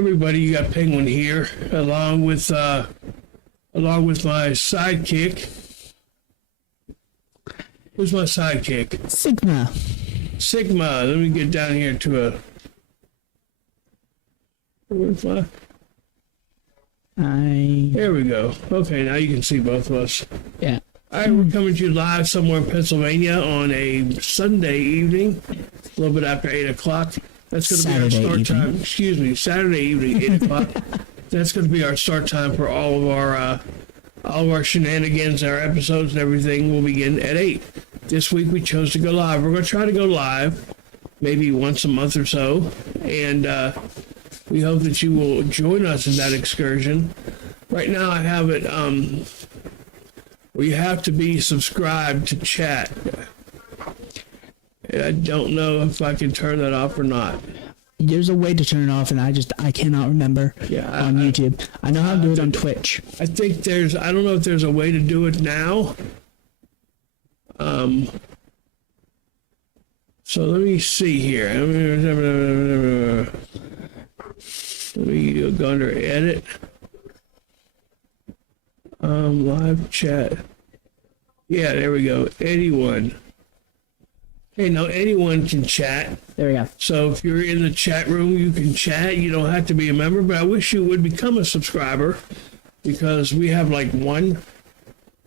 everybody, you got Penguin here, along with my sidekick. Who's my sidekick? Sigma. Let me get down here to a. Where's my? There we go. Okay, now you can see both of us. Yeah. All right, we're coming to you live somewhere in Pennsylvania on a Sunday evening, a little bit after 8 o'clock. That's going to be our start time. Excuse me, Saturday evening, 8 o'clock. That's going to be our start time for all of our shenanigans, our episodes, and everything will begin at 8. This week we chose to go live. We're going to try to go live maybe once a month or so, and we hope that you will join us in that excursion. Right now I have it where you have to be subscribed to chat. And I don't know if I can turn that off or not. There's a way to turn it off, and I cannot remember on YouTube. I know how to do it on Twitch. I think I don't know if there's a way to do it now. So let me see here. Let me go under edit. Live chat. Yeah, there we go. Anyone. Hey, now anyone can chat. There we go. So if you're in the chat room, you can chat. You don't have to be a member, but I wish you would become a subscriber because we have like 1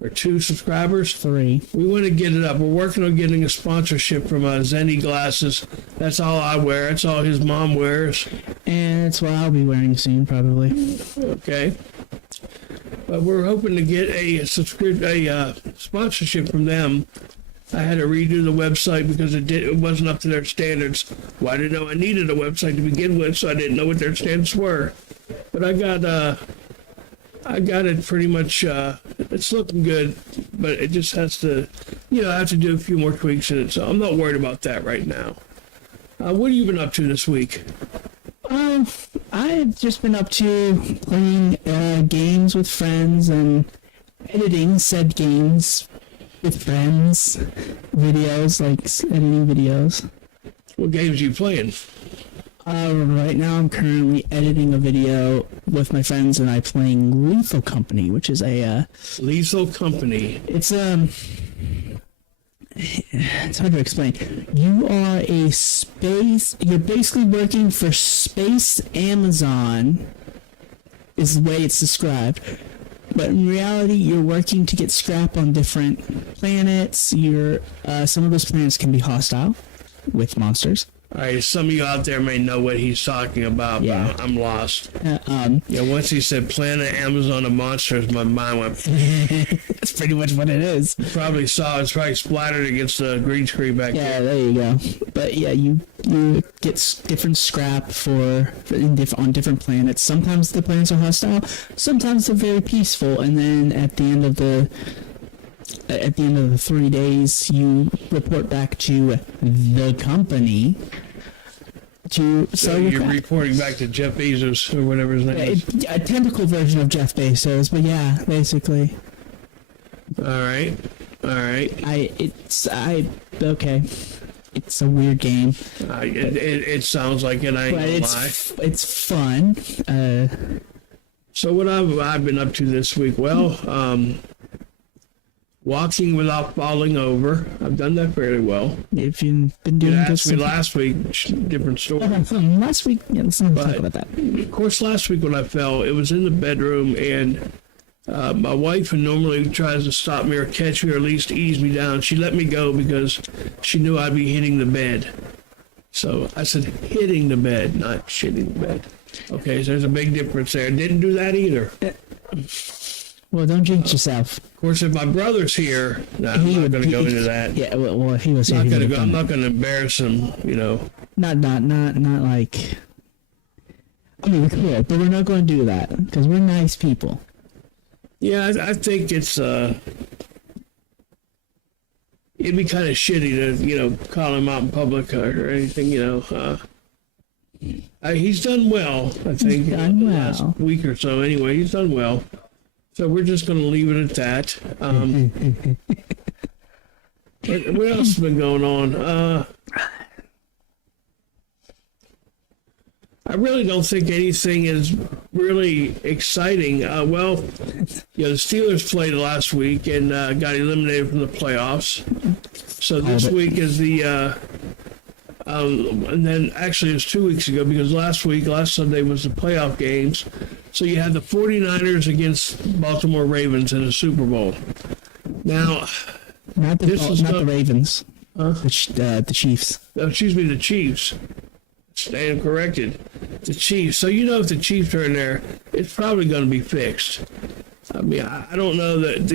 or 2 subscribers. 3. We want to get it up. We're working on getting a sponsorship from Zenny Glasses. That's all I wear. That's all his mom wears. And that's what I'll be wearing soon, probably. Okay. But we're hoping to get a sponsorship from them. I had to redo the website because it wasn't up to their standards. Well, I didn't know I needed a website to begin with, so I didn't know what their standards were. But I got it pretty much. It's looking good, but it just has to, I have to do a few more tweaks in it. So I'm not worried about that right now. What have you been up to this week? I've just been up to playing games with friends and editing said games with friends, videos, like editing videos. What games are you playing? Right now I'm currently editing a video with my friends and I playing Lethal Company, which is a... Lethal Company. It's hard to explain. You are you're basically working for Space Amazon, is the way it's described. But in reality, you're working to get scrap on different planets. Some of those planets can be hostile with monsters. All right, some of you out there may know what he's talking about, but I'm lost. Once he said Planet Amazon of Monsters, my mind went... That's pretty much what it is. You probably saw it's probably splattered against the green screen back there. Yeah, there you go. But yeah, you get different scrap on different planets. Sometimes the planets are hostile, sometimes they're very peaceful, and then at the end of the 3 days, you report back to the company. So you're reporting back to Jeff Bezos or whatever his name is. A tentacle version of Jeff Bezos, but yeah, basically. All right. Okay. It's a weird game. It sounds like it. I ain't gonna lie. It's fun. So what I've been up to this week? Well, walking without falling over. I've done that fairly well. If you've been doing this, last week, different story. Last week, let's not talk about that. Of course, last week when I fell, it was in the bedroom, and my wife, who normally tries to stop me or catch me or at least ease me down, she let me go because she knew I'd be hitting the bed. So I said hitting the bed, not shitting the bed. Okay, so there's a big difference there. Didn't do that either. Well, don't jinx yourself. Of course, if my brother's here, I'm not going to go into that. Yeah, well, he was here. I'm not going to embarrass him, Not like... I mean, we could, but we're not going to do that, because we're nice people. Yeah, I think it's, it'd be kind of shitty to, call him out in public or anything, he's done well, I think. He's done well. Last week or so, anyway, he's done well. So we're just going to leave it at that. What else has been going on? I really don't think anything is really exciting. The Steelers played last week and got eliminated from the playoffs. So this week is the, and then actually it was 2 weeks ago because last Sunday was the playoff games. So you had the 49ers against Baltimore Ravens in the Super Bowl. Now, not the Ravens. Huh? The Chiefs. Oh, excuse me, the Chiefs. Stand corrected. The Chiefs. So if the Chiefs are in there, it's probably going to be fixed. I mean, I don't know that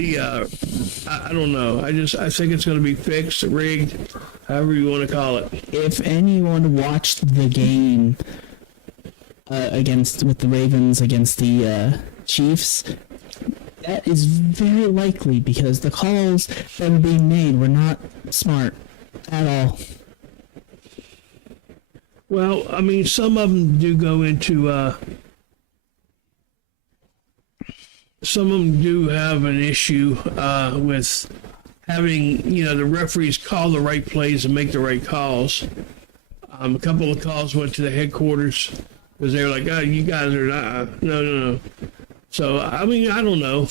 I don't know. I think it's going to be fixed, rigged, however you want to call it. If anyone watched the game with the Ravens against the Chiefs, that is very likely because the calls that were being made were not smart at all. Well, I mean, some of them do go into. Some of them do have an issue with having, the referees call the right plays and make the right calls. A couple of calls went to the headquarters because they were like, "Oh, you guys are not." No. So I mean, I don't know.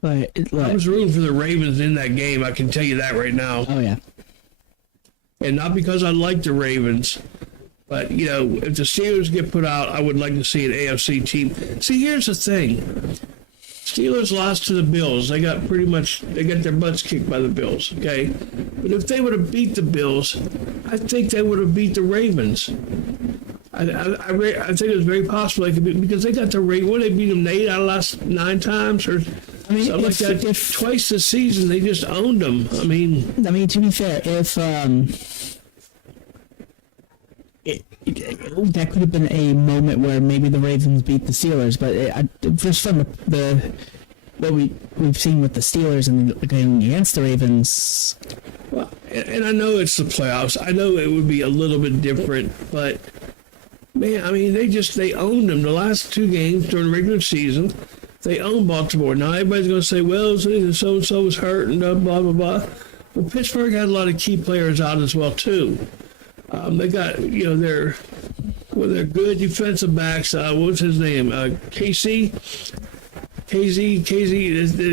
But I was rooting for the Ravens in that game. I can tell you that right now. Oh yeah. And not because I like the Ravens, but, if the Steelers get put out, I would like to see an AFC team. See, here's the thing. Steelers lost to the Bills. They got their butts kicked by the Bills, okay? But if they would have beat the Bills, I think they would have beat the Ravens. I think it's very possible they could beat, because they got the Ravens. What, they beat them 8 out of the last 9 times? Or something like that. Twice this season, they just owned them. I mean, to be fair, if that could have been a moment where maybe the Ravens beat the Steelers, but just from what we've seen with the Steelers and going against the Ravens. Well, and I know it's the playoffs. I know it would be a little bit different, but man, I mean, they owned them the last 2 games during the regular season. They own Baltimore. Now, everybody's going to say, well, so-and-so was hurt and blah, blah, blah. Well, Pittsburgh had a lot of key players out as well, too. They got, their good defensive backs. What's his name? KZ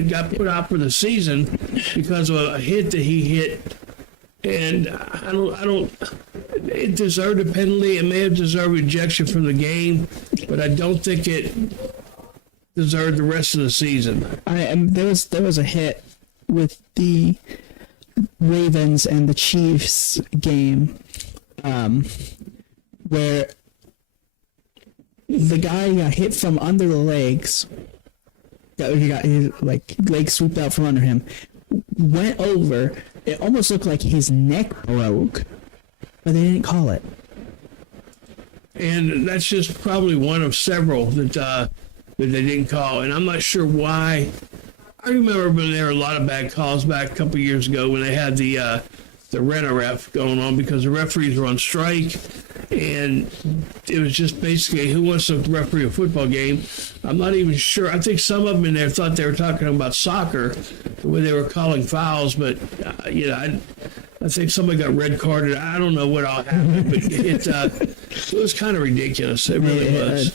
got put out for the season because of a hit that he hit. And it deserved a penalty. It may have deserved ejection from the game, but I don't think it deserved the rest of the season. There was a hit with the Ravens and the Chiefs game where the guy got hit from under the legs. He got his legs swooped out from under him, went over. It almost looked like his neck broke, but they didn't call it. And that's just probably one of several that they didn't call, and I'm not sure why. I remember when there were a lot of bad calls back a couple years ago when they had the rent-a-ref going on because the referees were on strike, and it was just basically who wants to referee a football game. I'm not even sure. I think some of them in there thought they were talking about soccer, the way they were calling fouls, but I think somebody got red carded. I don't know what all happened, but it was kind of ridiculous. It really was.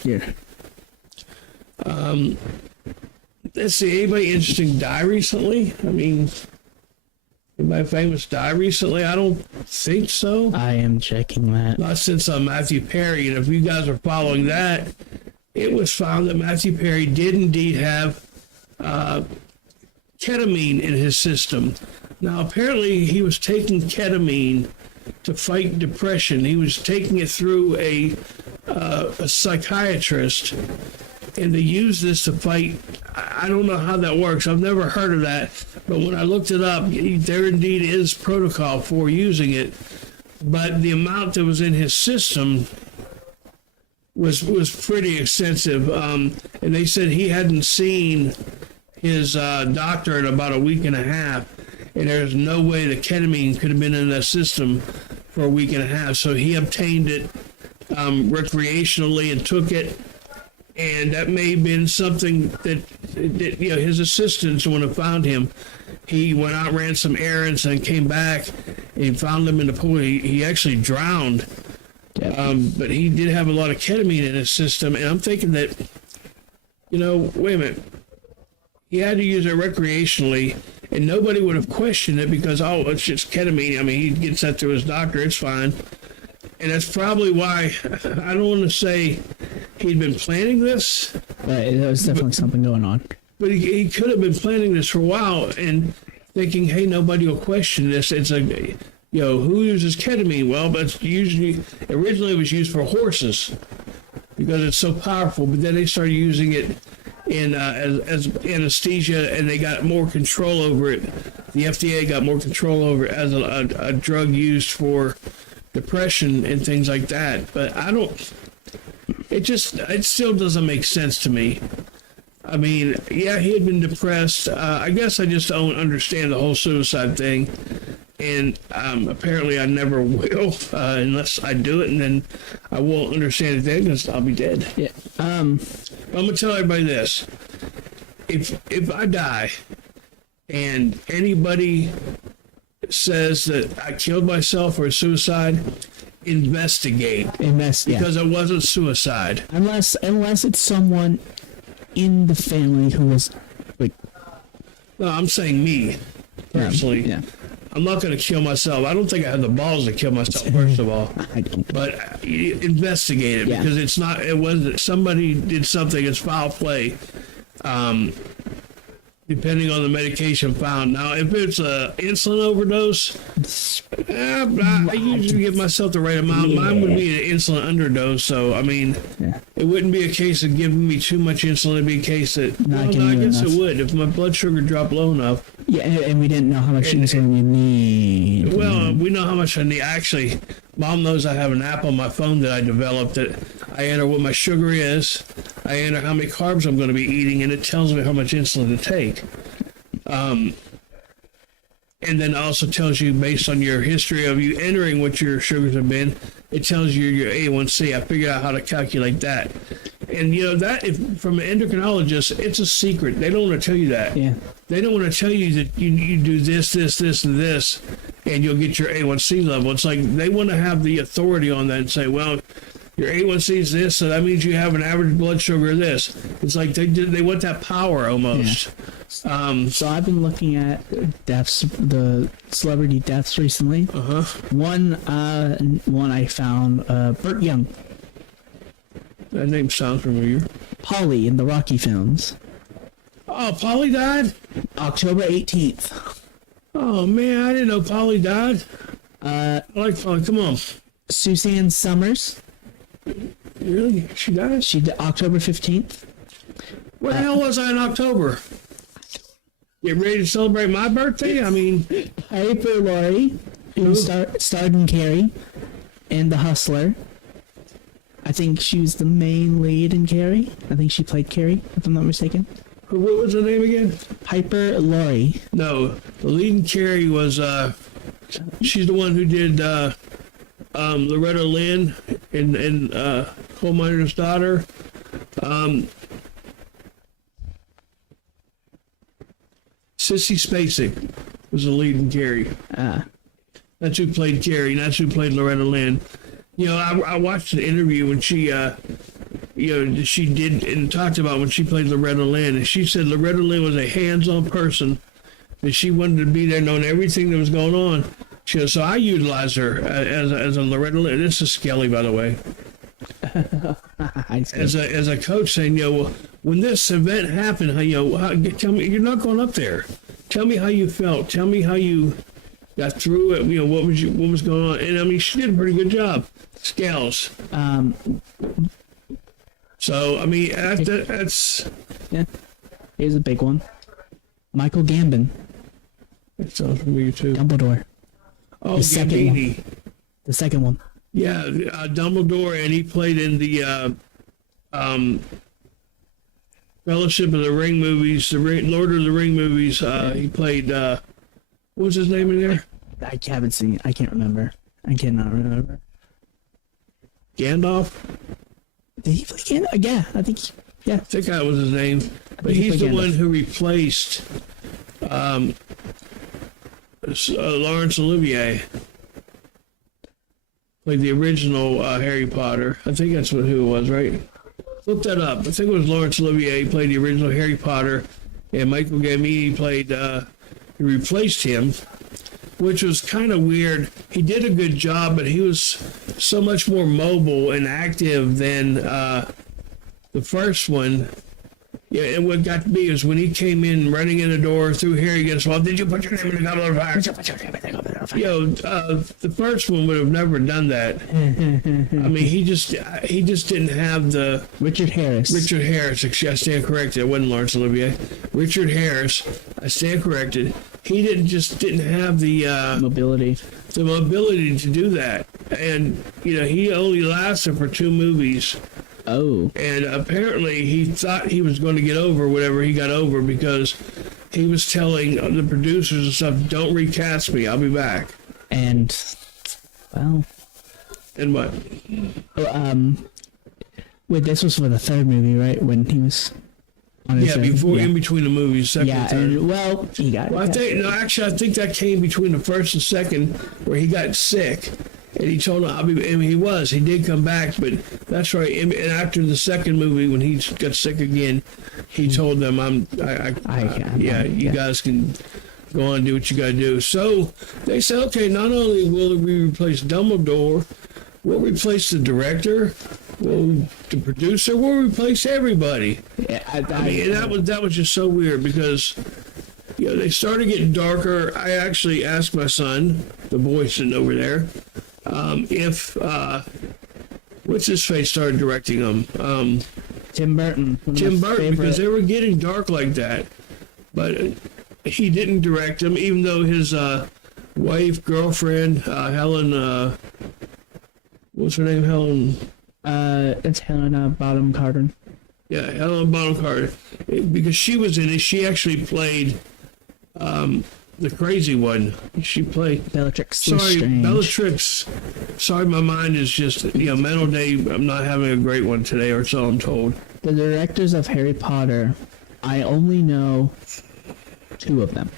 Let's see. Anybody interesting die recently? I mean, anybody famous die recently? I don't think so. I am checking that. Not since Matthew Perry. And if you guys are following that, it was found that Matthew Perry did indeed have ketamine in his system. Now, apparently, he was taking ketamine to fight depression. He was taking it through a psychiatrist, and they use this to fight. I don't know how that works. I've never heard of that. But when I looked it up, there indeed is protocol for using it. But the amount that was in his system was pretty extensive. And they said he hadn't seen his doctor in about a week and a half. And there's no way the ketamine could have been in that system for a week and a half. So he obtained it recreationally and took it. And that may have been something that his assistants, when it found him, he went out, ran some errands, and came back, and he found him in the pool. He actually drowned Yeah. But he did have a lot of ketamine in his system, and I'm thinking that, wait a minute. He had to use it recreationally, and nobody would have questioned it because, it's just ketamine. I mean, he gets that through his doctor. It's fine. And that's probably why I don't want to say he'd been planning this. But there was definitely something going on. But he could have been planning this for a while and thinking, hey, nobody will question this. It's like, who uses ketamine? Well, but originally it was used for horses because it's so powerful. But then they started using it as anesthesia, and they got more control over it. The FDA got more control over it as a drug used for depression and things like that. But it still doesn't make sense to me. I mean, yeah, he had been depressed. I guess I just don't understand the whole suicide thing. And apparently I never will unless I do it, and then I won't understand it then because I'll be dead. Yeah. I'm going to tell everybody this. If I die and anybody says that I killed myself or suicide, investigate. Because it wasn't suicide. Unless it's someone in the family who was like... No, I'm saying me, personally. Yeah. I'm not going to kill myself. I don't think I have the balls to kill myself, first of all. I don't. But investigate it because it wasn't, somebody did something, it's foul play. Depending on the medication found. Now, if it's an insulin overdose, I usually give myself the right amount. Yeah. Mine would be an insulin underdose, so, I mean, it wouldn't be a case of giving me too much insulin. It'd be a case that, I guess it would. If my blood sugar dropped low enough. Yeah, and we didn't know how much insulin you need. Well, we know how much I need. Actually, Mom knows I have an app on my phone that I developed that I enter what my sugar is, I enter how many carbs I'm going to be eating, and it tells me how much insulin to take. And then also tells you, based on your history of you entering what your sugars have been, it tells you your A1C. I figured out how to calculate that. And, that from an endocrinologist, it's a secret. They don't want to tell you that. Yeah. They don't want to tell you that you do this, and this, and you'll get your A1C level. It's like they want to have the authority on that and say, well, your A1C is this, so that means you have an average blood sugar of this. It's like they want that power almost. Yeah. So I've been looking at deaths, the celebrity deaths recently. One I found, Burt Young. That name sounds familiar. Polly in the Rocky films. Oh, Polly died? October 18th. Oh, man, I didn't know Polly died. I like Polly. Come on. Suzanne Summers. Really? She died? She died October 15th. Where the hell was I in October? Get ready to celebrate my birthday? I mean... Piper Laurie, who starred in Carrie and The Hustler. I think she was the main lead in Carrie. I think she played Carrie, if I'm not mistaken. What was her name again? Piper Laurie. No, the lead in Carrie was, she's the one who did, Loretta Lynn and Coal Miner's Daughter. Sissy Spacek was the lead in Carrie. That's who played Carrie, and that's who played Loretta Lynn. I watched an interview when she, she did and talked about when she played Loretta Lynn, and she said Loretta Lynn was a hands-on person, that she wanted to be there knowing everything that was going on. She goes, so I utilized her as a Loretta Lynn. This is Skelly, by the way. as a coach saying, when this event happened, tell me, you're not going up there. Tell me how you felt. Tell me how you got through it. What was going on? And I mean, she did a pretty good job. Scales. So I mean, that's Here's a big one. Michael Gambon. That sounds familiar too. Dumbledore. Oh, the second Gambini. one. The second one. Yeah, Dumbledore, and he played in the Fellowship of the Ring movies, the Lord of the Ring movies. He played. What was his name in there? I haven't seen. I can't remember. I cannot remember. Gandalf. Did he play Gandalf? Yeah, I think. Yeah, I think that was his name. But he's the one who replaced Laurence Olivier. played the original Harry Potter. I think that's who it was, right? Look that up. I think it was Laurence Olivier played the original Harry Potter, and Michael Gambini played. He replaced him, which was kind of weird. He did a good job, but he was so much more mobile and active than the first one. Yeah, and what got me is when he came in running in the door through Harry against the wall. Did you put your name in the goblet of fire? The first one would have never done that. I mean, he just didn't have the Richard Harris. I stand corrected. It wasn't Laurence Olivier. Richard Harris. I stand corrected. He didn't have the mobility. The mobility to do that, and he only lasted for 2 movies. Oh. And apparently he thought he was going to get over whatever he got over because he was telling the producers and stuff, don't recast me, I'll be back. And, well... And what? Wait, this was for the third movie, right? When he was... on his in between the movies, second and third. And, he got... Well, I think that came between the first and second where he got sick. And he told him, he did come back, but that's right. And after the second movie, when he got sick again, he told them, you guys can go on and do what you got to do. So they said, okay, not only will we replace Dumbledore, we'll replace the director, the producer, we'll replace everybody. Yeah, and that was just so weird because, they started getting darker. I actually asked my son, the boy sitting over there, if what's his face started directing them. Tim Burton. Because they were getting dark like that, but he didn't direct them, even though his girlfriend Helen, what's her name? Helen. It's Helena Bonham Carter. Yeah, Helen Bonham Carter, because she was in it. She actually played the crazy one. She played Bellatrix. Bellatrix. Sorry, my mind is just mental day. I'm not having a great one today, or so I'm told. The directors of Harry Potter, I only know 2 of them: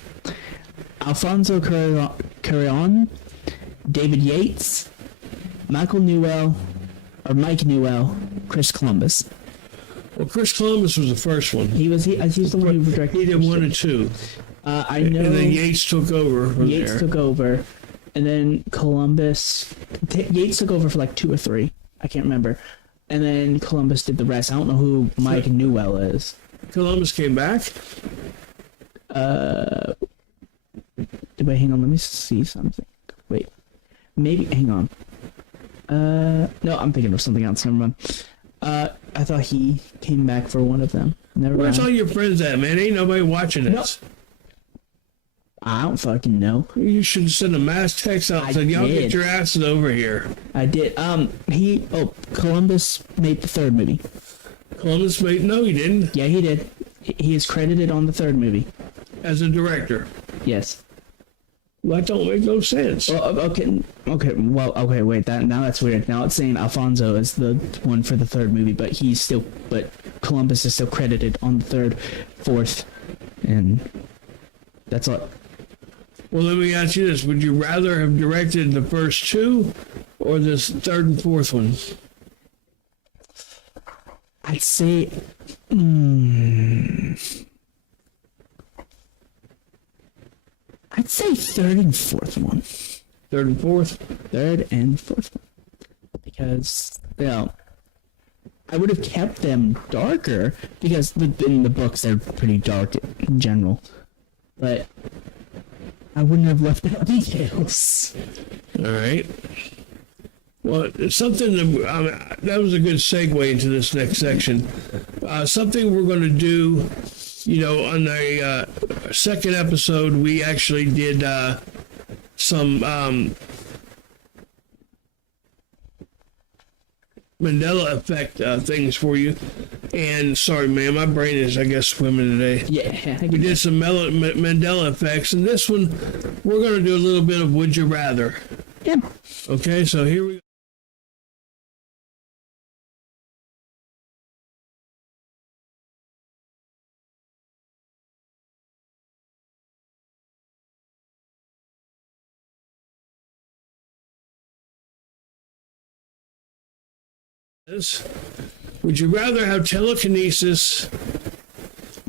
Alfonso Cuarón, David Yates, Mike Newell, Chris Columbus. Well, Chris Columbus was the first one. He's the one who directed. He did 1 and 2. I know. And then Yates took over. Took over, and then Columbus. Yates took over for like 2 or 3. I can't remember. And then Columbus did the rest. I don't know who Mike Newell is. Columbus came back. Wait, hang on. Let me see something. Wait, maybe. Hang on. No, I'm thinking of something else. Never mind. I thought he came back for one of them. Where's all your friends at, man? Ain't nobody watching this. No. I don't fucking know. You should send a mass text out and say, y'all get your asses over here. I did. Columbus made the third movie. Columbus made... No, he didn't. Yeah, he did. He is credited on the third movie. As a director? Yes. Well, that don't make no sense. Well, okay, wait, now that's weird. Now it's saying Alfonso is the one for the third movie, but Columbus is still credited on the third, fourth, and that's all. Well, let me ask you this. Would you rather have directed the first 2 or this third and fourth one? I'd say... I'd say third and fourth one. Third and fourth? Third and fourth one. Because, I would have kept them darker, because in the books they're pretty dark in general. But I wouldn't have left out details. All right. Well, something that was a good segue into this next section. Something we're going to do, on the second episode, we actually did some Mandela effect things for you. And sorry, man, my brain is, I guess, swimming today. Yeah. We did some Mandela effects, and this one, we're going to do a little bit of Would You Rather. Yeah. Okay, so here we go. Would you rather have telekinesis?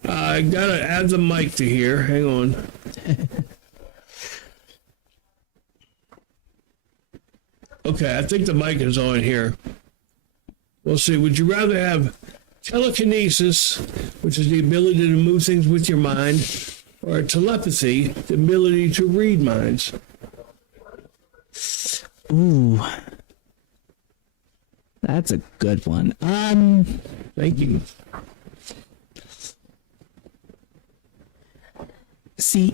I gotta add the mic to here. Hang on. Okay, I think the mic is on here. We'll see. Would you rather have telekinesis, which is the ability to move things with your mind, or telepathy, the ability to read minds? Ooh. That's a good one. Thank you. See,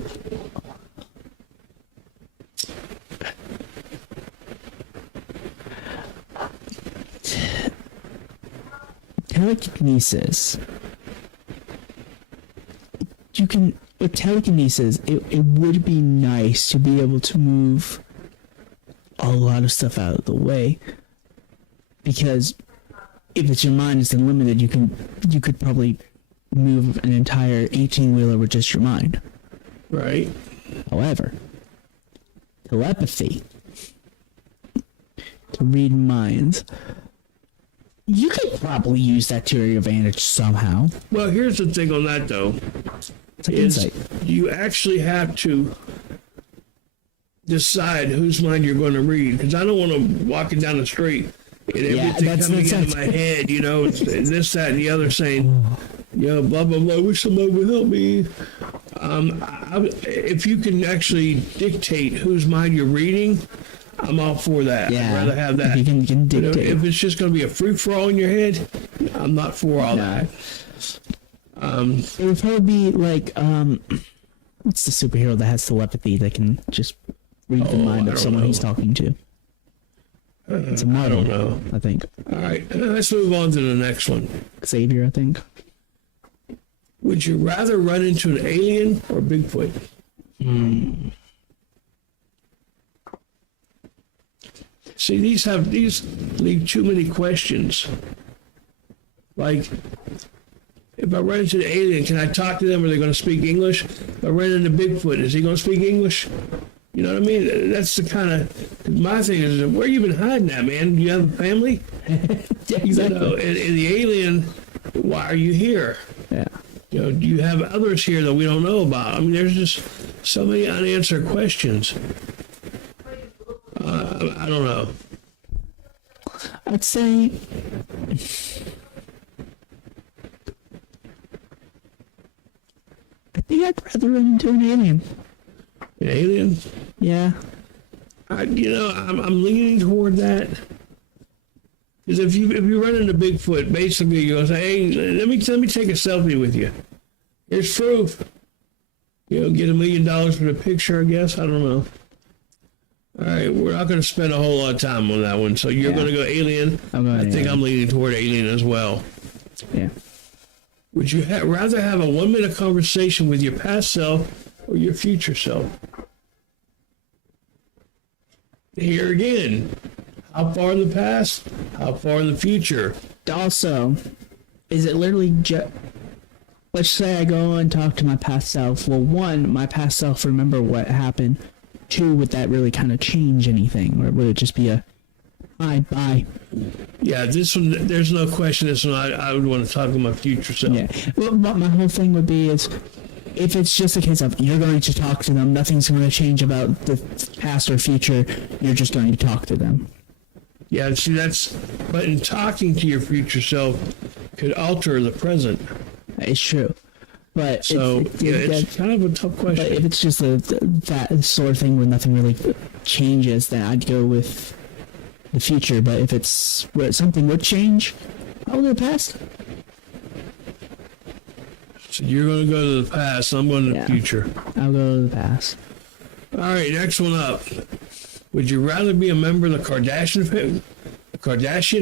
telekinesis. You can, with telekinesis, it would be nice to be able to move a lot of stuff out of the way. Because if it's your mind is unlimited, you could probably move an entire 18-wheeler with just your mind. Right. However, telepathy, to read minds, you could probably use that to your advantage somehow. Well, here's the thing on that, though. It's like insight. You actually have to decide whose mind you're going to read. Because I don't want to walking down the street and everything coming into my head, you know, this, that, and the other saying, you know, blah, blah, blah, I wish somebody would help me. If you can actually dictate whose mind you're reading, I'm all for that. Yeah, I'd rather have that. You can dictate. You know, if it's just going to be a free-for-all in your head, I'm not for all that. It would probably be like, what's the superhero that has telepathy that can just read the mind of someone he's talking to? It's a model, I don't know. I think. All right, let's move on to the next one. Xavier, I think. Would you rather run into an alien or Bigfoot? See, these leave too many questions. Like, if I run into an alien, can I talk to them? Are they going to speak English? If I run into Bigfoot, is he going to speak English? You know what I mean? That's the kind of, my thing is, where you been hiding at, man? Do you have a family? Yeah, exactly. You know, and the alien, why are you here? Yeah. You know, do you have others here that we don't know about? I mean, there's just so many unanswered questions. I don't know. I'd say I think I'd rather run into an alien. An alien? Yeah. I'm leaning toward that. Because if you run into Bigfoot, basically you go say, hey, let me take a selfie with you. Here's proof. You know, get $1 million for the picture, I guess. I don't know. All right, we're not going to spend a whole lot of time on that one. So you're going to go alien. I think I'm leaning toward alien as well. Yeah. Would you rather have a 1-minute conversation with your past self or your future self? Here again, how far in the past? How far in the future? Also, is it literally let's say I go and talk to my past self. Well, one, my past self remember what happened. Two, would that really kind of change anything? Or would it just be a, hi, bye? Yeah, this one, there's no question this one I would want to talk to my future self. Yeah. Well, my whole thing would be is, if it's just a case of you're going to talk to them, nothing's going to change about the past or future, you're just going to talk to them. Yeah, see, but in talking to your future self could alter the present. It's true. But it's kind of a tough question. But if it's just that sort of thing where nothing really changes, then I'd go with the future. But if it's where something would change, I'll go to the past. So you're going to go to the past, I'm going to the future. I'll go to the past. All right, next one up. Would you rather be a member of the Kardashian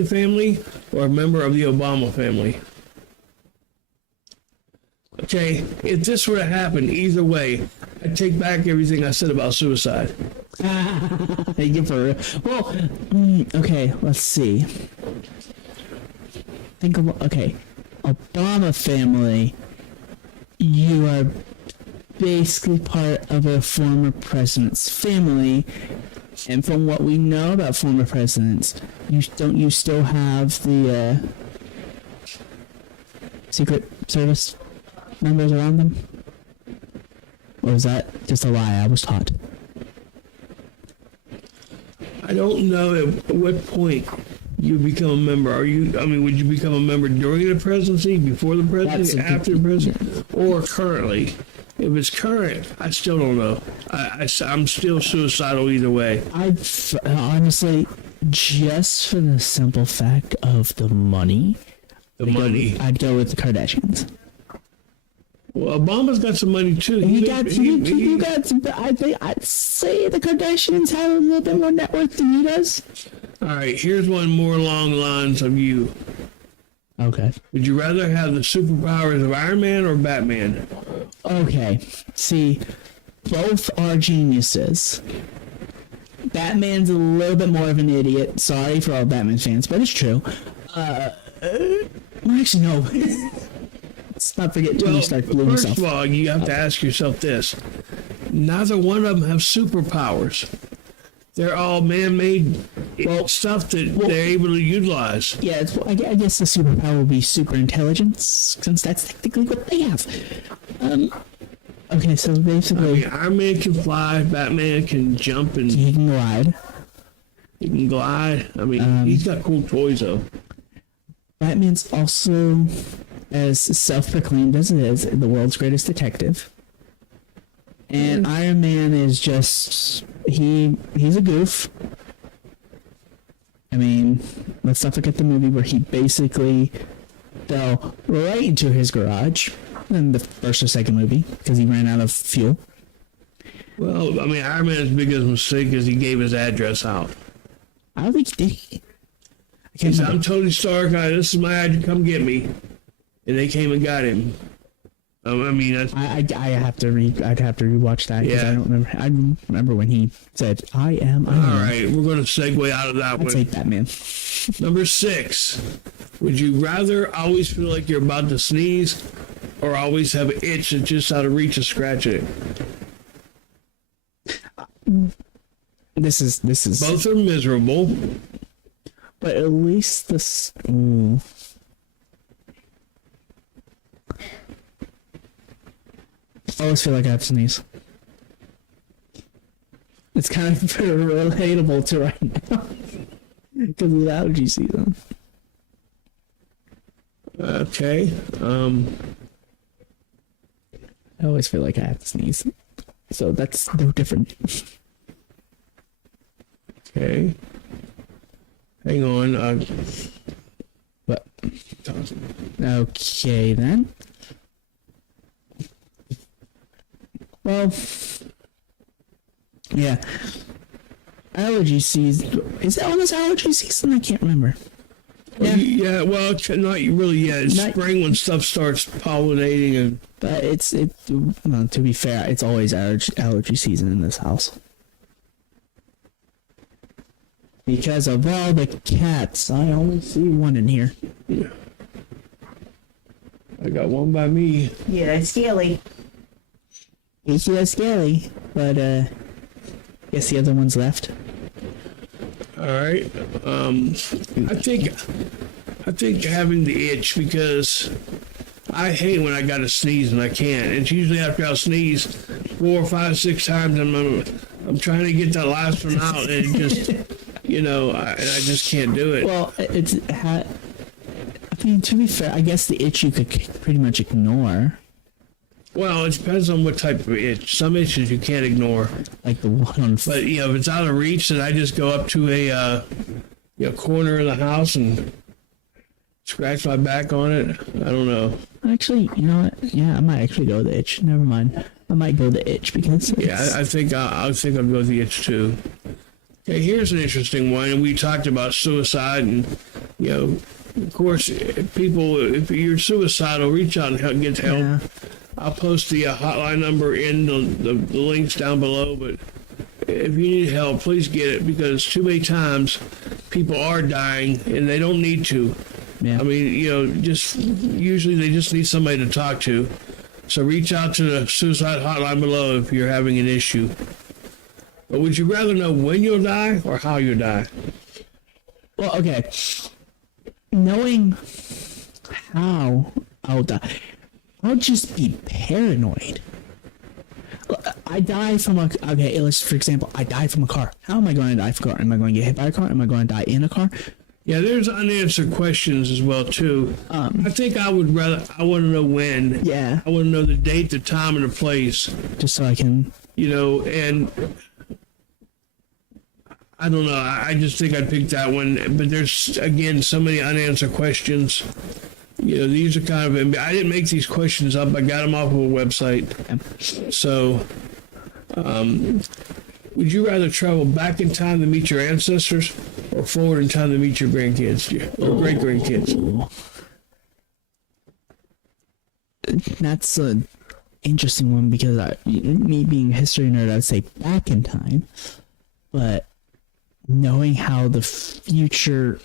family or a member of the Obama family? Okay, if this were to happen, either way, I'd take back everything I said about suicide. Well, okay, let's see. Obama family, you are basically part of a former president's family. And from what we know about former presidents, you still have the Secret Service members around them? Or is that just a lie I was taught? I don't know at what point you become a member. Would you become a member during the presidency, before the presidency, after the presidency, or currently? If it's current, I still don't know. I'm still suicidal either way. Honestly, just for the simple fact of the money. I'd go with the Kardashians. Well, Obama's got some money too. I'd say the Kardashians have a little bit more net worth than he does. All right, here's one more along the lines of you. Okay. Would you rather have the superpowers of Iron Man or Batman? Okay. See, both are geniuses. Batman's a little bit more of an idiot. Sorry for all Batman fans, but it's true. Actually, no. Let's not forget Tony Stark blew himself. First of all, you have to ask yourself this. Neither one of them have superpowers. They're all man-made stuff that they're able to utilize. Yeah, I guess the superpower would be super intelligence, since that's technically what they have. Okay, so basically... Iron Man can fly, Batman can jump, and... He can glide. He can glide. He's got cool toys, though. Batman's also, as self-proclaimed as it is, the world's greatest detective. And Iron Man is just... He's a goof. Let's not forget the movie where he basically fell right into his garage in the first or second movie because he ran out of fuel. Well, Iron Man's biggest mistake is he gave his address out. I don't think he did. He said, I'm Tony Stark, this is my address, come get me. And they came and got him. I'd have to rewatch that because I don't remember. I remember when he said, "I am." All right, we're going to segue out of that one. I'd take Batman. Number 6. Would you rather always feel like you're about to sneeze, or always have an itch that's just out of reach of scratching it? This is. Both are miserable. But at least this. I always feel like I have to sneeze. It's kind of relatable to right now because of the allergy season. Okay. I always feel like I have to sneeze, so that's no different. Okay. Hang on. What? Okay then. Well, yeah. Allergy season. Is it almost allergy season? I can't remember. Yeah, well, not really yet. It's spring when stuff starts pollinating. And but well, to be fair, it's always allergy season in this house. Because of all the cats, I only see one in here. Yeah. I got one by me. Yeah, it's Scaly. He's just Scaly, but guess the other one's left. All right. I think having the itch, because I hate when I got to sneeze and I can't. It's usually after I sneeze 4, 5, 6 times, and I'm trying to get that last one out, and it just, I just can't do it. Well, to be fair, I guess the itch you could pretty much ignore. Well, it depends on what type of itch. Some itches you can't ignore. Like the one on... But, if it's out of reach, then I just go up to a corner of the house and scratch my back on it. I don't know. Actually, you know what? Yeah, I might actually go with the itch. Never mind. I might go with the itch because... Yeah, I think I'll go with the itch too. Okay, here's an interesting one. And we talked about suicide and, of course, people, if you're suicidal, reach out and get help. Yeah. I'll post the hotline number in the links down below, but if you need help, please get it, because too many times people are dying and they don't need to. Yeah. Usually they just need somebody to talk to. So reach out to the suicide hotline below if you're having an issue. But would you rather know when you'll die or how you'll die? Well, okay. Knowing how I'll die, I'll just be paranoid. I die from a, okay, let's, for example, I die from a car. How am I going to die from a car? Am I going to get hit by a car? Am I going to die in a car? Yeah, there's unanswered questions as well, too. I think I want to know when. Yeah. I want to know the date, the time, and the place. Just so I can... And I don't know. I just think I'd pick that one. But there's, again, so many unanswered questions. These are kind of... I didn't make these questions up. I got them off of a website. Okay. So, would you rather travel back in time to meet your ancestors or forward in time to meet your grandkids or great-grandkids? That's an interesting one because me being a history nerd, I'd say back in time. But knowing how the future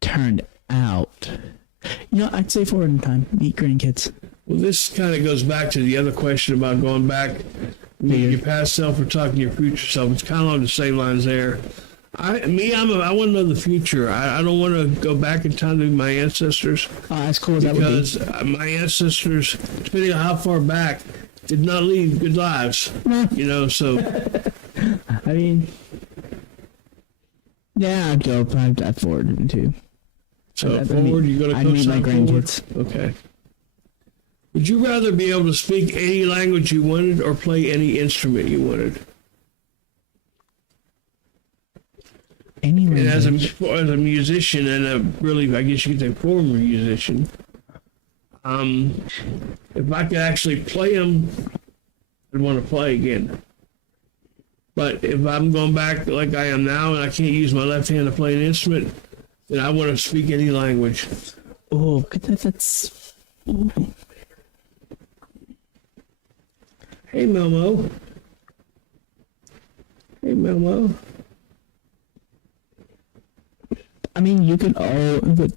turned out, I'd say forward in time, meet grandkids. Well, this kind of goes back to the other question about going back, meeting your past self or talking to your future self. It's kind of along the same lines there. I want to know the future. I don't want to go back in time to meet my ancestors. As cool as that would be. Because my ancestors, depending on how far back, did not lead good lives. So. I mean, yeah, I'd go. I'd forward too. So forward, you're going to go meet my grandkids. Forward? Okay. Would you rather be able to speak any language you wanted or play any instrument you wanted? Any language. And as a musician and a really, I guess you could say, former musician, if I could actually play them, I'd want to play again. But if I'm going back like I am now and I can't use my left hand to play an instrument, then I want to speak any language. Oh, that's... Ooh. Hey, Melmo. Hey, Melmo. I mean, you can all... But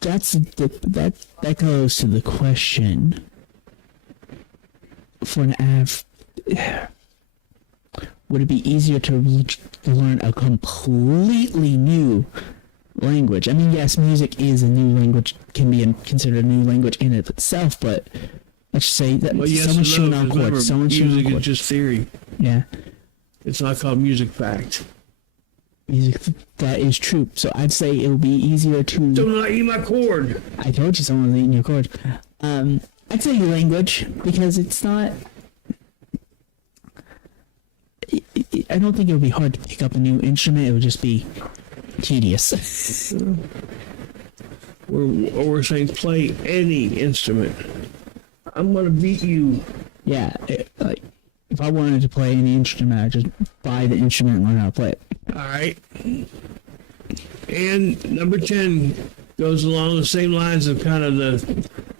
that goes to the question for an would it be easier to learn a completely new language? I mean, yes, music is a new language, can be considered a new language in it itself, but let's say that someone's shooting on chords. Music is just theory. Yeah. It's not called music fact. Music, that is true. So I'd say it would be easier to... Don't not eat my cord. I told you someone was eating your cord. I'd say language, because it's not... I don't think it would be hard to pick up a new instrument. It would just be tedious. We're saying play any instrument. I'm gonna beat you. Yeah, like if I wanted to play any instrument, I'd just buy the instrument and learn how to play it. All right. And number 10 goes along the same lines of kind of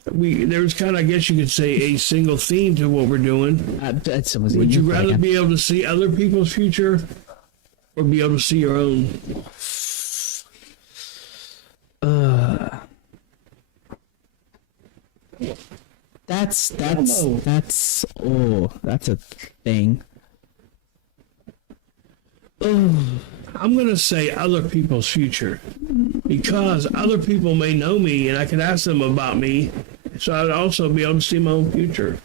there's kind of, I guess you could say, a single theme to what we're doing. Would you rather be able to see other people's future or be able to see your own? That's a thing. I'm going to say other people's future because other people may know me and I can ask them about me, so I'd also be able to see my own future.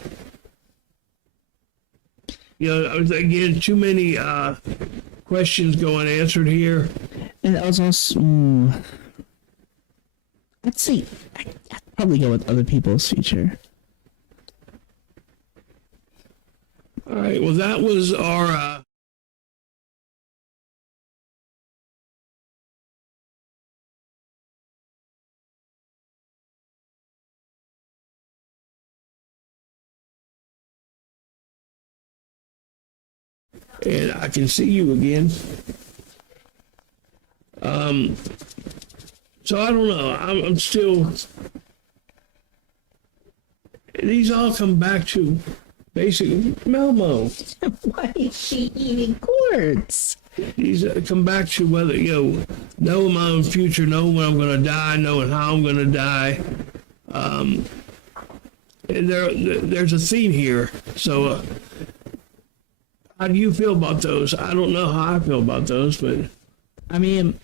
Again, too many questions go unanswered here. And also, I'd say I'd probably go with other people's future. All right, well, that was our... And I can see you again. So I don't know. I'm still... These all come back to basically Melmo. Why is she eating cords? These come back to whether, knowing my own future, knowing when I'm going to die, knowing how I'm going to die. there's a theme here. So, how do you feel about those? I don't know how I feel about those, but I mean,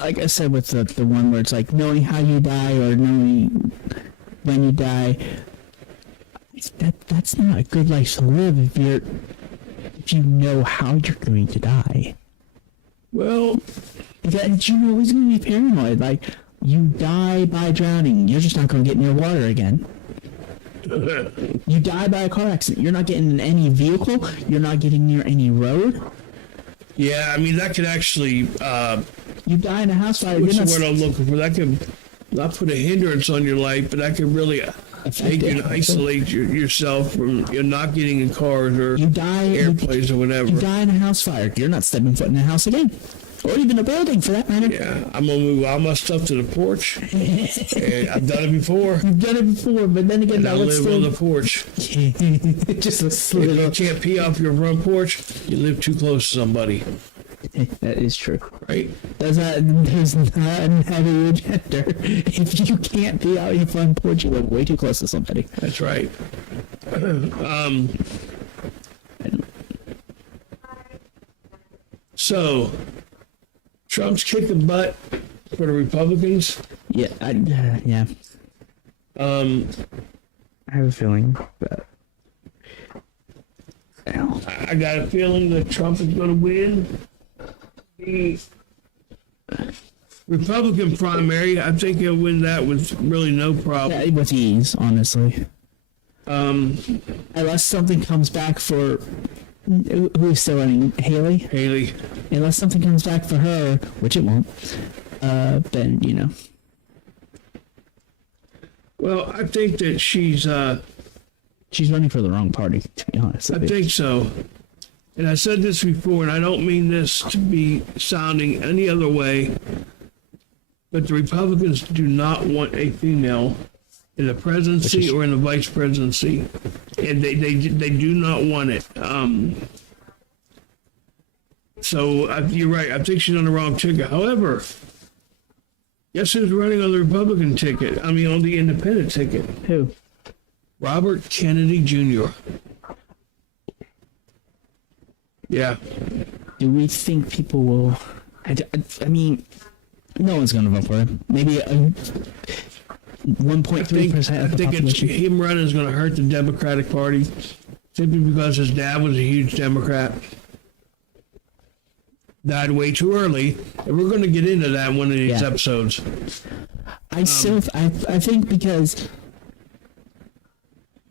like I said with the one where it's like knowing how you die or knowing when you die, that's not a good life to live if you know how you're going to die. well, Because you're always going to be paranoid. Like, you die by drowning, you're just not going to get near water again. You die by a car accident, you're not getting in any vehicle, you're not getting near any road. yeah, I mean that could actually. You die in a house fire. What's you're the not word I'm looking for? That could not put a hindrance on your life, but that could really make you isolate yourself from you're not getting in cars or You die. airplanes or whatever. You die in a house fire. You're not stepping foot in a house again, or even a building for that matter. Yeah, I'm gonna move all my stuff to the porch. And I've done it before. You've done it before, but then again, And I live on the porch. just a If you little. can't pee off your front porch, you live too close to somebody, That is true. right? Does not have a gender. If you can't be out your front porch, you live way too close to somebody. That's right. So, Trump's kicking butt for the Republicans. Yeah, yeah. I have a feeling that. I got a feeling that Trump is going to win the Republican primary. I think he'll win that with really no problem. Yeah, with ease, honestly. Um, Unless something comes back for who's still running, Haley. Haley. Unless something comes back for her, which it won't. Then you know. Well, I think that she's running for the wrong party, to be honest. I think so. And I said this before, and I don't mean this to be sounding any other way, but the Republicans do not want a female in the presidency or in the vice presidency. And they do not want it. So you're right. I think she's on the wrong ticket. However, guess who's running on the Republican ticket? I mean, on the independent ticket. Who? Robert Kennedy Jr. Yeah. Do we think people will? I mean, no one's going to vote for him. Maybe 1.3% of the population. Him running is going to hurt the Democratic Party simply because his dad was a huge Democrat. Died way too early, and we're going to get into that in one of these episodes. I think because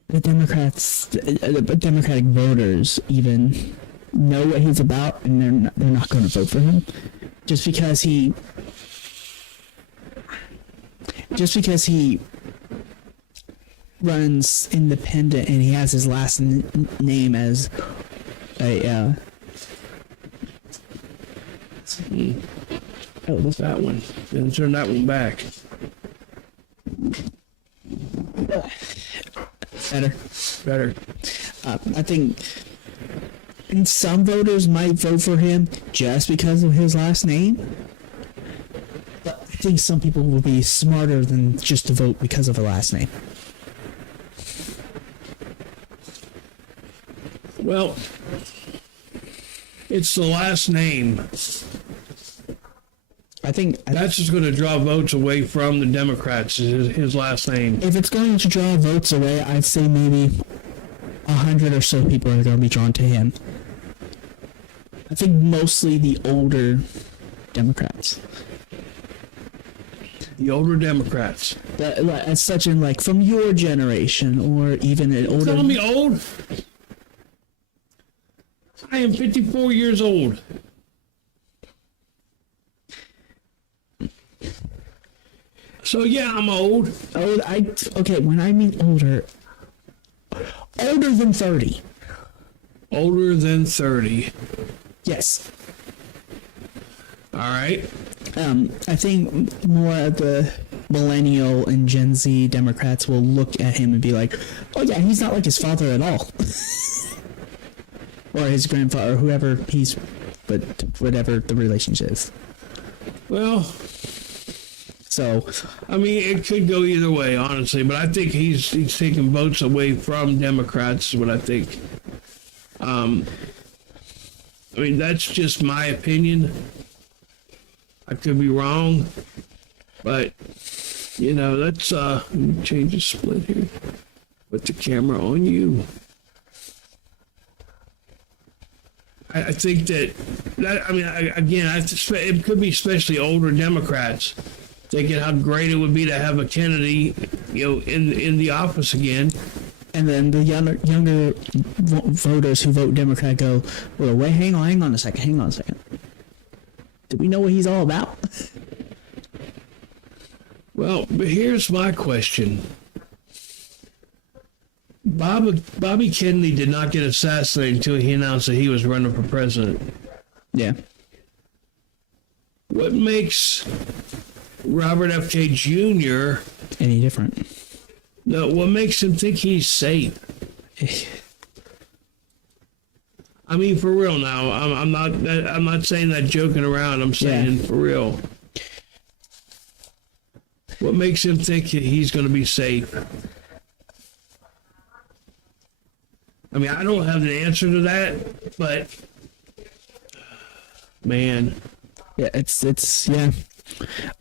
the Democrats, the Democratic voters even know what he's about, and they're not going to vote for him just because he runs independent and he has his last name as a Oh, what's that one? Then turn that one back. Better. I think some voters might vote for him just because of his last name. But I think some people will be smarter than just to vote because of a last name. Well, it's the last name. I think That's just going to draw votes away from the Democrats, is his last name. if it's going to draw votes away, I'd say maybe 100 or so people are going to be drawn to him. I think mostly the older Democrats. The older Democrats. As such in like from your generation or even an older. Calling me old? I am 54 years old. So yeah, I'm old. Okay, when I mean older than 30. Older than 30. Yes. All right. I think more of the millennial and Gen Z Democrats will look at him and be like, oh yeah, he's not like his father at all. Or his grandfather, or whoever whatever the relationship is. Well, So, I mean, it could go either way, honestly. But I think he's taking votes away from Democrats. Is what I think. I mean, that's just my opinion. I could be wrong, but let's let me change the split here. Put the camera on you. I think that I mean, it could be especially older Democrats thinking how great it would be to have a Kennedy, in the office again. And then the younger voters who vote Democrat go, well, wait, hang on a second. Do we know what he's all about? Well, but here's my question. Bobby Kennedy did not get assassinated until he announced that he was running for president. Yeah. What makes Robert F. K. Jr. any different? No, what makes him think he's safe? I mean, for real now. I'm not saying that joking around. I'm saying for real. What makes him think that he's going to be safe? I mean, I don't have the answer to that, but man. Yeah, it's yeah.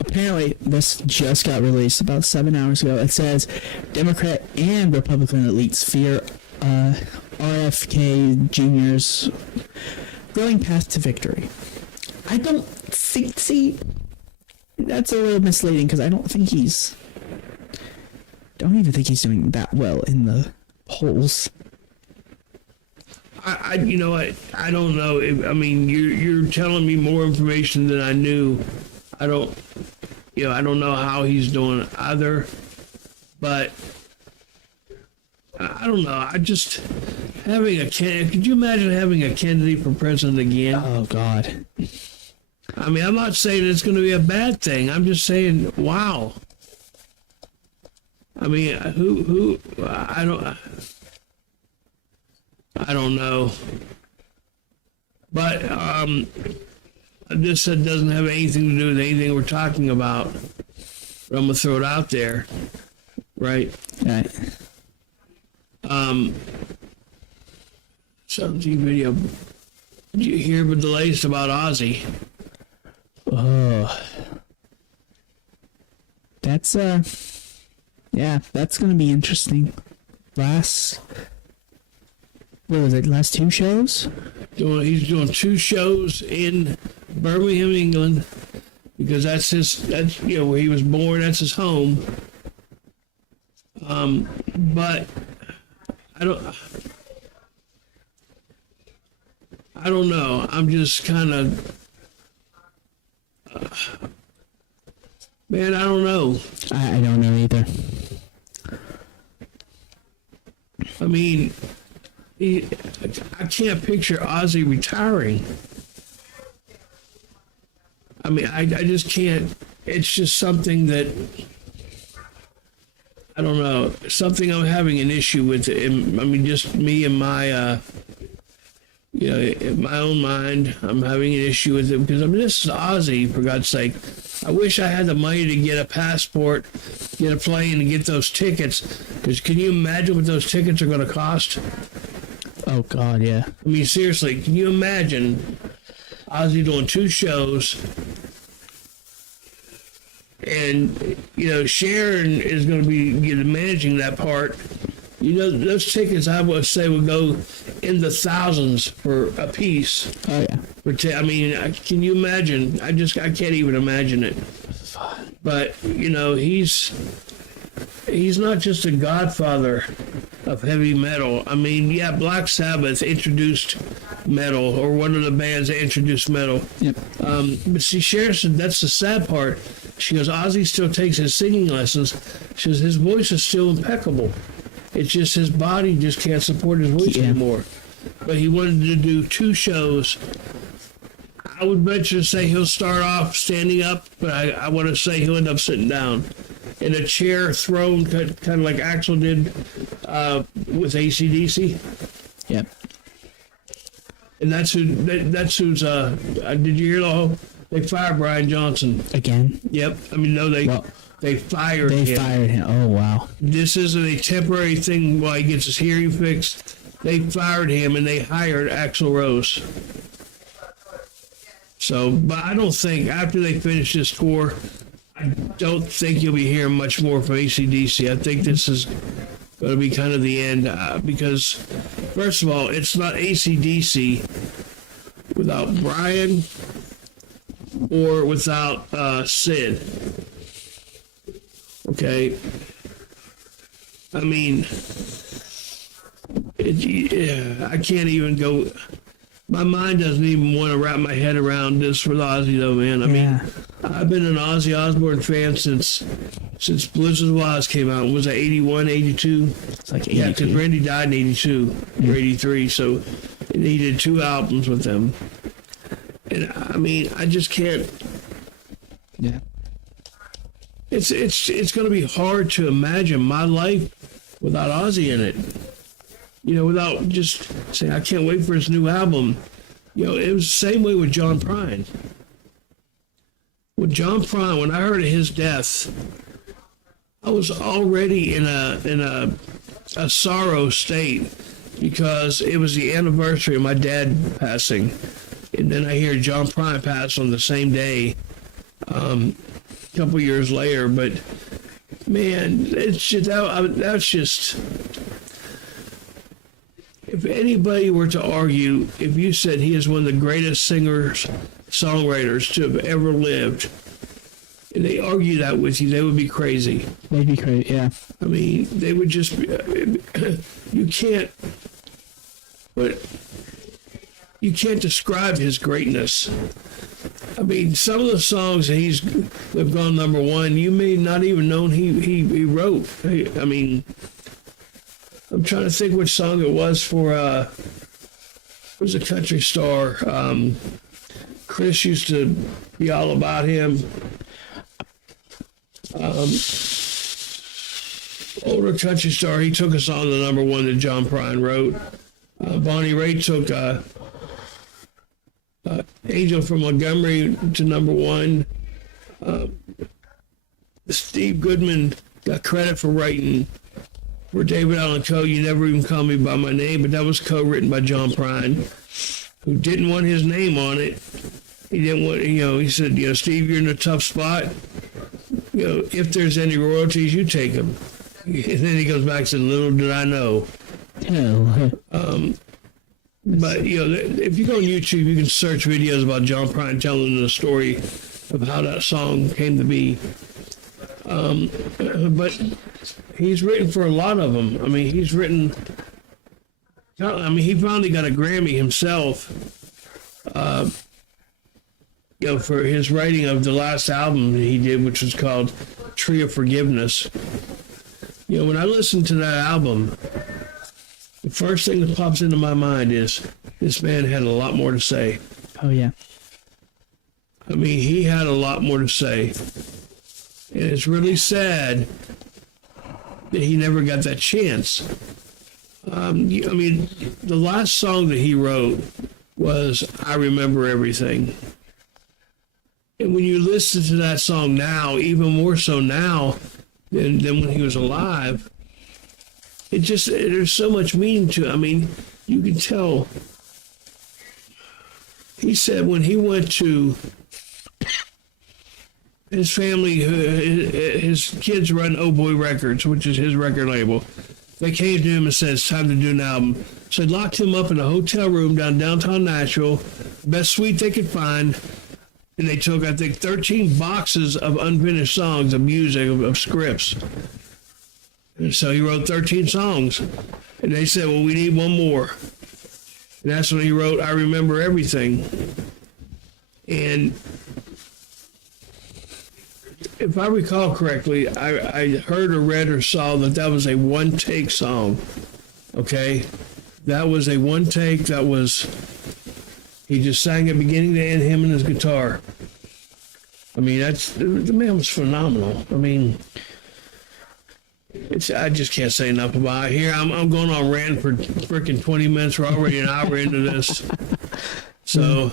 Apparently, this just got released about 7 hours ago. It says Democrat and Republican elites fear RFK Jr.'s growing path to victory. I don't think. See, that's a little misleading because I don't even think he's doing that well in the polls. I don't know. I mean, you're telling me more information than I knew. I don't know how he's doing either, but I don't know. I just could you imagine having a Kennedy for president again? Oh God. I mean, I'm not saying it's going to be a bad thing. I'm just saying, wow. I mean, who I don't know. But this doesn't have anything to do with anything we're talking about. But I'm going to throw it out there. Right? Right. Something video. Did you hear the latest about Ozzy? Oh. That's that's gonna be interesting. Last 2 shows? He's doing 2 shows in Birmingham, England, because that's where he was born, that's his home. But I don't know. I'm just kind of man, I don't know. I don't know either. I mean, I can't picture Ozzy retiring. I mean, I just can't. It's just something that, I don't know, something I'm having an issue with. I mean, just me and my, in my own mind, I'm having an issue with it because, I mean, this is Ozzy, for God's sake. I wish I had the money to get a passport, get a plane, and get those tickets. Because can you imagine what those tickets are going to cost? Oh, God, yeah. I mean, seriously, can you imagine Ozzy doing 2 shows? And, Sharon is going to be managing that part. Those tickets, I would say, would go in the thousands for a piece. Oh, yeah. I mean, can you imagine? I can't even imagine it. But, he's not just a godfather of heavy metal. I mean, yeah, Black Sabbath introduced metal, or one of the bands that introduced metal. Yep. But see, Sharon said that's the sad part. She goes, Ozzy still takes his singing lessons. She says his voice is still impeccable. It's just his body just can't support his voice anymore. But he wanted to do 2 shows. I would venture to say he'll start off standing up, but I want to say he'll end up sitting down in a chair thrown, kind of like Axl did with AC/DC. Yep. And that's who's. Did you hear the They fired Brian Johnson. Again? Yep. I mean, no, they fired him. They fired him. Oh, wow. This isn't a temporary thing while he gets his hearing fixed. They fired him and they hired Axl Rose. So, but I don't think after they finish this tour, I don't think you'll be hearing much more from AC/DC. I think this is going to be kind of the end because, first of all, it's not AC/DC without Brian or without Sid. Okay? I mean, I can't even go. My mind doesn't even want to wrap my head around this with Ozzy, though, man. I mean, I've been an Ozzy Osbourne fan since Blizzard of Oz came out. Was that 81, 82? It's like 82. Yeah, because Randy died in 82 or 83, so he did 2 albums with them. And, I mean, I just can't. Yeah. It's going to be hard to imagine my life without Ozzy in it. You know, without just saying, I can't wait for his new album. You know, it was the same way with John Prine. With John Prine, when I heard of his death, I was already in a sorrow state because it was the anniversary of my dad passing. And then I hear John Prine pass on the same day, a couple years later. But, man, it's just, that's just... If anybody were to argue, if you said he is one of the greatest singers, songwriters to have ever lived, and they argue that with you, they would be crazy. They'd be crazy, yeah. I mean, they would just be, you can't describe his greatness. I mean, some of the songs that have gone number one, you may not even known he wrote. I mean, I'm trying to think which song it was for, it was a country star. Chris used to be all about him. Older country star, he took us on the number one that John Prine wrote. Bonnie Raitt took Angel from Montgomery to number one. Steve Goodman got credit for writing for David Allan Coe, You Never Even Call Me By My Name, but that was co-written by John Prine, who didn't want his name on it. He didn't want, he said, Steve, you're in a tough spot. If there's any royalties, you take them. And then he goes back and says, little did I know. But, if you go on YouTube, you can search videos about John Prine telling the story of how that song came to be. But he's written for a lot of them. I mean, he finally got a Grammy himself, for his writing of the last album that he did, which was called Tree of Forgiveness. When I listen to that album, the first thing that pops into my mind is this man had a lot more to say. Oh, yeah. I mean, he had a lot more to say. And it's really sad that he never got that chance. The last song that he wrote was I Remember Everything. And when you listen to that song now, even more so now than when he was alive, there's so much meaning to it. I mean, you can tell. He said when he went to his family, his kids run Oh Boy Records, which is his record label. They came to him and said, it's time to do an album. So they locked him up in a hotel room downtown Nashville, best suite they could find. And they took, I think, 13 boxes of unfinished songs of music, of scripts. And so he wrote 13 songs. And they said, well, we need one more. And that's when he wrote I Remember Everything. And if I recall correctly, I heard or read or saw that was a one-take song. Okay? That was a one-take. He just sang it beginning to end, him and his guitar. I mean, the man was phenomenal. I mean, I just can't say enough about it. Here, I'm going on rant for freaking 20 minutes. We're already an hour into this. So,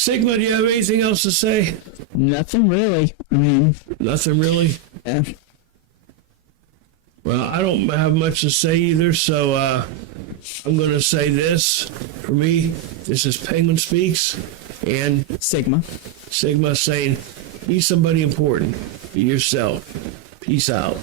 Sigma, do you have anything else to say? Nothing really. I mean, Nothing really? uh, Well, I don't have much to say either, so I'm going to say this. For me, this is Penguin Speaks, and Sigma. Sigma saying, be somebody important. Be yourself. Peace out.